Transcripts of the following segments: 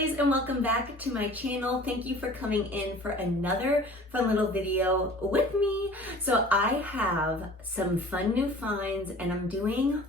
lovelies, and welcome back to my channel. Thank you for coming in for another fun little video with me. So I have some fun new finds and I'm doing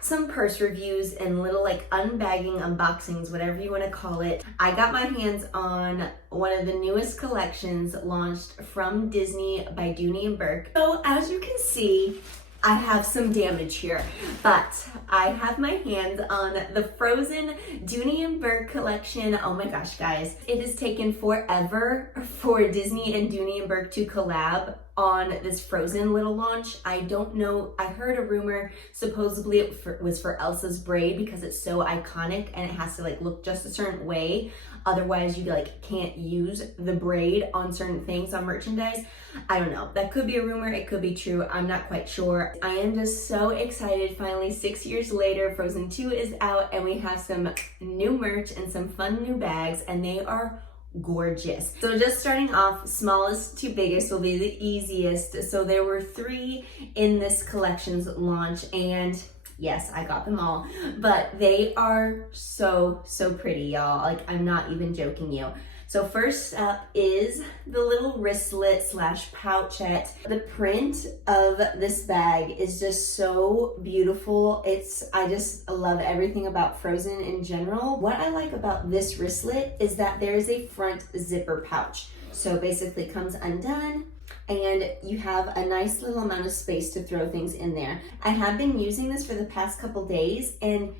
some purse reviews and little like unbagging, unboxings, whatever you want to call it. I got my hands on one of the newest collections launched from Disney by Dooney Bourke. So as you can see, I have some damage here, but I have my hands on the Frozen Dooney Bourke collection. Oh my gosh, guys. It has taken forever for Disney and Dooney Bourke to collab on this Frozen little launch. I don't know, I heard a rumor, supposedly it was for Elsa's braid because it's so iconic and it has to like look just a certain way. Otherwise you like can't use the braid on certain things on merchandise. I don't know, that could be a rumor, it could be true, I'm not quite sure. I am just so excited. Finally, 6 years later, Frozen 2 is out and we have some new merch and some fun new bags and they are gorgeous. So just starting off, smallest to biggest will be the easiest. So there were 3 in this collection's launch and yes, I got them all, but they are so pretty, y'all. Like, I'm not even joking you. So first up is the little wristlet slash pouchette. The print of this bag is just so beautiful. I just love everything about Frozen in general. What I like about this wristlet is that there is a front zipper pouch. So basically it comes undone and you have a nice little amount of space to throw things in there. I have been using this for the past couple days and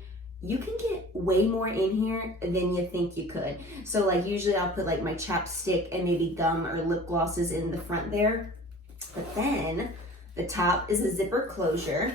you can get way more in here than you think you could. So like usually I'll put like my chapstick and maybe gum or lip glosses in the front there. But then the top is a zipper closure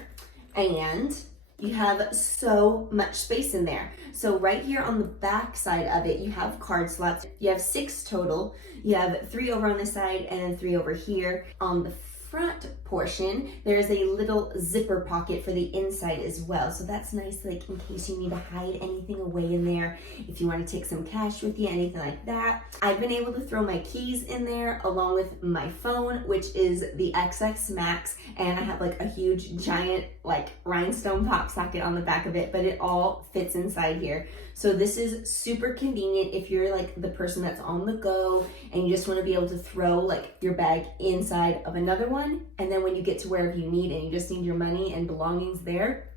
and you have so much space in there. So right here on the back side of it, you have card slots. You have 6 total. You have 3 over on this side and 3 over here. On the front portion, there's a little zipper pocket for the inside as well. So that's nice, like in case you need to hide anything away in there, if you want to take some cash with you, anything like that. I've been able to throw my keys in there along with my phone, which is the XX Max, and I have like a huge giant like rhinestone pop socket on the back of it, but it all fits inside here. So this is super convenient if you're like the person that's on the go and you just want to be able to throw like your bag inside of another one, and then when you get to wherever you need and you just need your money and belongings there,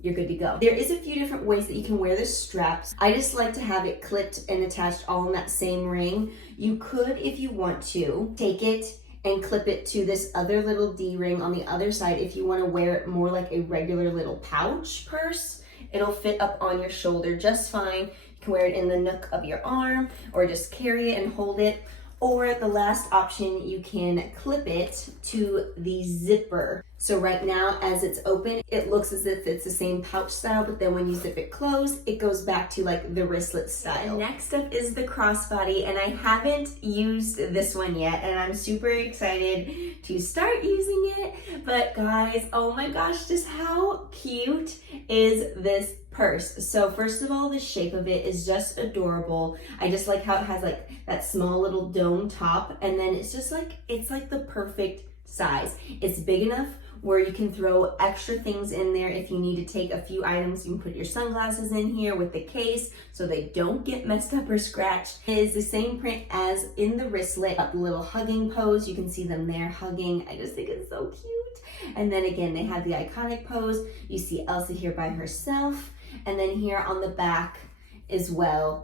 you're good to go. There is a few different ways that you can wear the straps. I just like to have it clipped and attached all in that same ring. You could, if you want to, take it and clip it to this other little D ring on the other side if you want to wear it more like a regular little pouch purse. It'll fit up on your shoulder just fine. You can wear it in the nook of your arm or just carry it and hold it. Or the last option, you can clip it to the zipper. So right now, as it's open, it looks as if it's the same pouch style, but then when you zip it closed, it goes back to like the wristlet style. Next up is the crossbody, and I haven't used this one yet, and I'm super excited to start using it. But guys, oh my gosh, just how cute is this purse? So first of all, the shape of it is just adorable. I just like how it has like that small little dome top, and then it's just like, it's like the perfect size. It's big enough where you can throw extra things in there. If you need to take a few items, you can put your sunglasses in here with the case so they don't get messed up or scratched. It is the same print as in the wristlet, a little hugging pose. You can see them there hugging. I just think it's so cute. And then again, they have the iconic pose. You see Elsa here by herself. And then here on the back as well,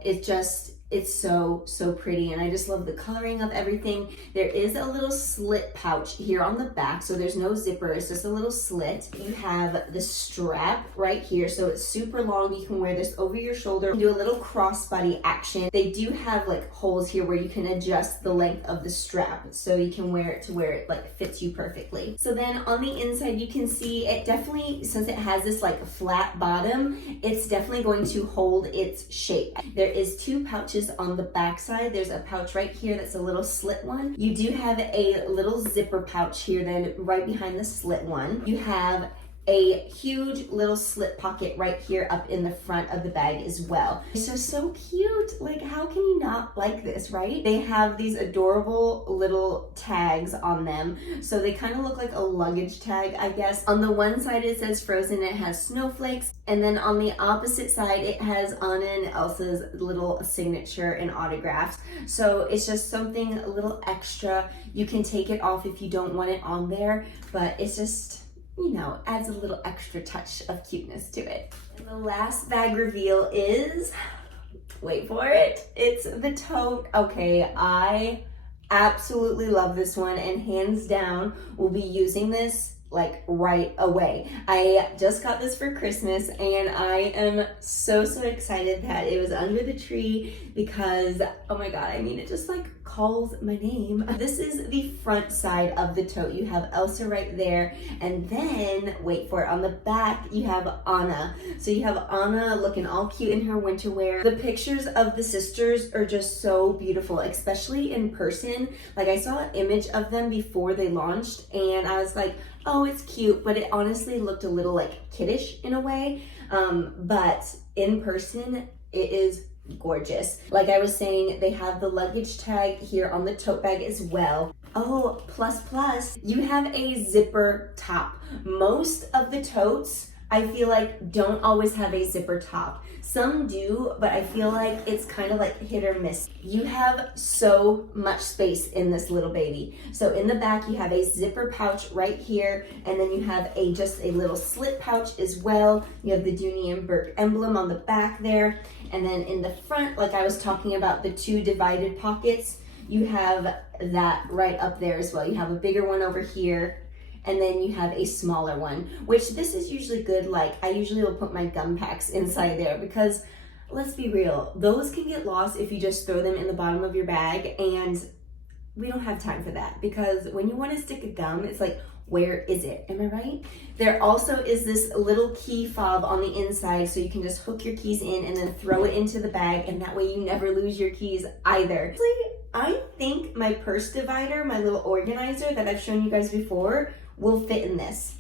it's so pretty, and I just love the coloring of everything. There is a little slit pouch here on the back, so there's no zipper, it's just a little slit. You have the strap right here, so it's super long. You can wear this over your shoulder. You can do a little crossbody action. They do have like holes here where you can adjust the length of the strap, so you can wear it to where it like fits you perfectly. So then on the inside, you can see it definitely, since it has this like flat bottom, it's definitely going to hold its shape. There is 2 pouches on the back side. There's a pouch right here that's a little slit one. You do have a little zipper pouch here then right behind the slit one. You have a huge little slip pocket right here up in the front of the bag as well. It's just so cute. Like, how can you not like this, right? They have these adorable little tags on them. So they kind of look like a luggage tag, I guess. On the one side it says Frozen, it has snowflakes. And then on the opposite side, it has Anna and Elsa's little signature and autographs. So it's just something a little extra. You can take it off if you don't want it on there, but it's just, you know, adds a little extra touch of cuteness to it. And the last bag reveal is, wait for it, it's the Tote. Okay, I absolutely love this one, and hands down will be using this like right away. I just got this for Christmas and I am so excited that it was under the tree because, oh my god, I mean, it just like calls my name. This is the front side of the Tote. You have Elsa right there, and then, wait for it, on the back you have Anna. So you have Anna looking all cute in her winter wear. The pictures of the sisters are just so beautiful, especially in person. Like, I saw an image of them before they launched and I was like, oh, it's cute, but it honestly looked a little like kiddish in a way. But in person, it is gorgeous. Like I was saying, they have the luggage tag here on the tote bag as well. Oh, plus, you have a zipper top. Most of the totes, I feel like, don't always have a zipper top. Some do, but I feel like it's kind of like hit or miss. You have so much space in this little baby. So in the back, you have a zipper pouch right here, and then you have just a little slip pouch as well. You have the Dooney Bourke emblem on the back there. And then in the front, like I was talking about, the two divided pockets, you have that right up there as well. You have a bigger one over here, and then you have a smaller one, which this is usually good. Like, I usually will put my gum packs inside there because, let's be real, those can get lost if you just throw them in the bottom of your bag, and we don't have time for that because when you want to stick a gum, it's like, where is it? Am I right? There also is this little key fob on the inside, so you can just hook your keys in and then throw it into the bag, and that way you never lose your keys either. I think my purse divider, my little organizer that I've shown you guys before, will fit in this.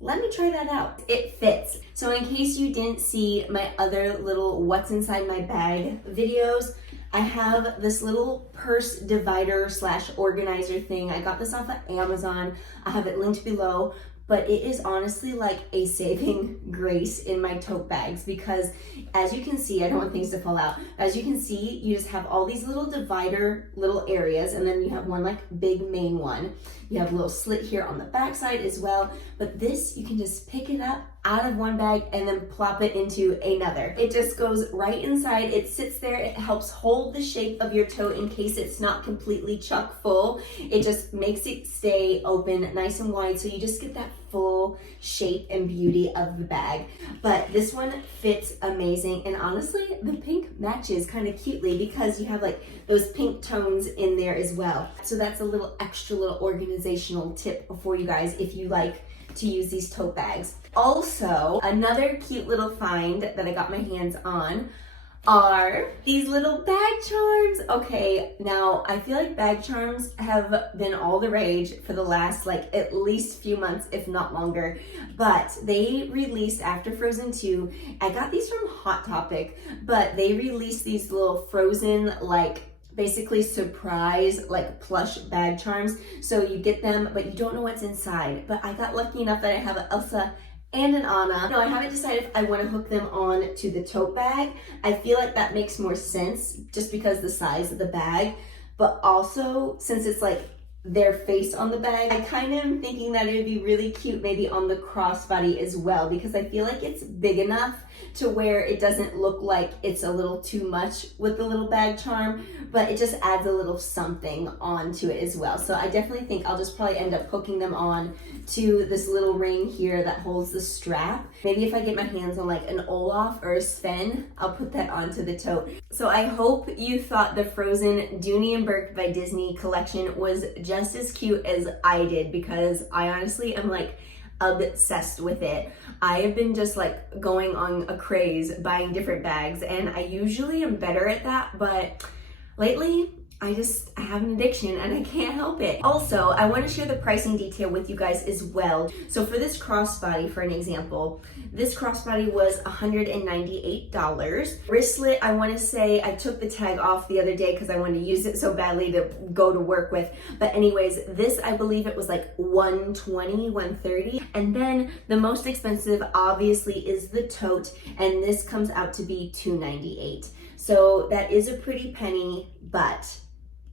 Let me try that out. It fits. So in case you didn't see my other little what's inside my bag videos, I have this little purse divider / organizer thing. I got this off of Amazon. I have it linked below, but it is honestly like a saving grace in my tote bags because, as you can see, I don't want things to fall out. As you can see, you just have all these little divider little areas, and then you have one like big main one. You have a little slit here on the back side as well, but this, you can just pick it up out of one bag and then plop it into another. It just goes right inside. It sits there. It helps hold the shape of your tote in case it's not completely chock full. It just makes it stay open nice and wide, so you just get that full shape and beauty of the bag. But this one fits amazing, and honestly, the pink matches kind of cutely because you have like those pink tones in there as well. So that's a little extra little organizational tip for you guys if you like to use these tote bags. Also, another cute little find that I got my hands on are these little bag charms. Okay, now I feel like bag charms have been all the rage for the last like at least few months, if not longer, but they released after Frozen 2. I got these from Hot Topic, but they released these little Frozen like basically surprise like plush bag charms. So you get them, but you don't know what's inside. But I got lucky enough that I have an Elsa and an Anna. No, I haven't decided if I want to hook them on to the tote bag. I feel like that makes more sense just because the size of the bag, but also since it's like their face on the bag, I kind of am thinking that it would be really cute maybe on the crossbody as well, because I feel like it's big enough to where it doesn't look like it's a little too much with the little bag charm, but it just adds a little something onto it as well. So I definitely think I'll just probably end up hooking them on to this little ring here that holds the strap. Maybe if I get my hands on like an Olaf or a Sven, I'll put that onto the tote. So I hope you thought the Frozen Dooney and Bourke by Disney collection was just as cute as I did, because I honestly am like obsessed with it. I have been just like going on a craze buying different bags, and I usually am better at that, but lately I have an addiction and I can't help it. Also, I want to share the pricing detail with you guys as well. So for this crossbody, for an example, this crossbody was $198. Wristlet, I want to say I took the tag off the other day because I wanted to use it so badly to go to work with. But anyways, this, I believe it was like $120, $130. And then the most expensive obviously is the tote, and this comes out to be $298. So that is a pretty penny, but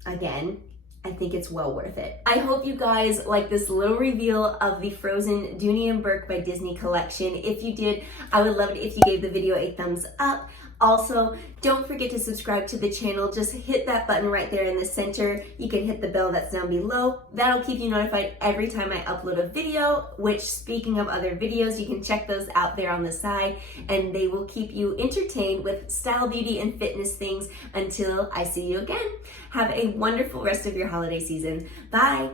again, I think it's well worth it. I hope you guys like this little reveal of the Frozen Dooney Bourke by Disney collection. If you did, I would love it if you gave the video a thumbs up. Also, don't forget to subscribe to the channel. Just hit that button right there in the center. You can hit the bell that's down below. That'll keep you notified every time I upload a video, which, speaking of other videos, you can check those out there on the side, and they will keep you entertained with style, beauty, and fitness things until I see you again. Have a wonderful rest of your holiday season. Bye.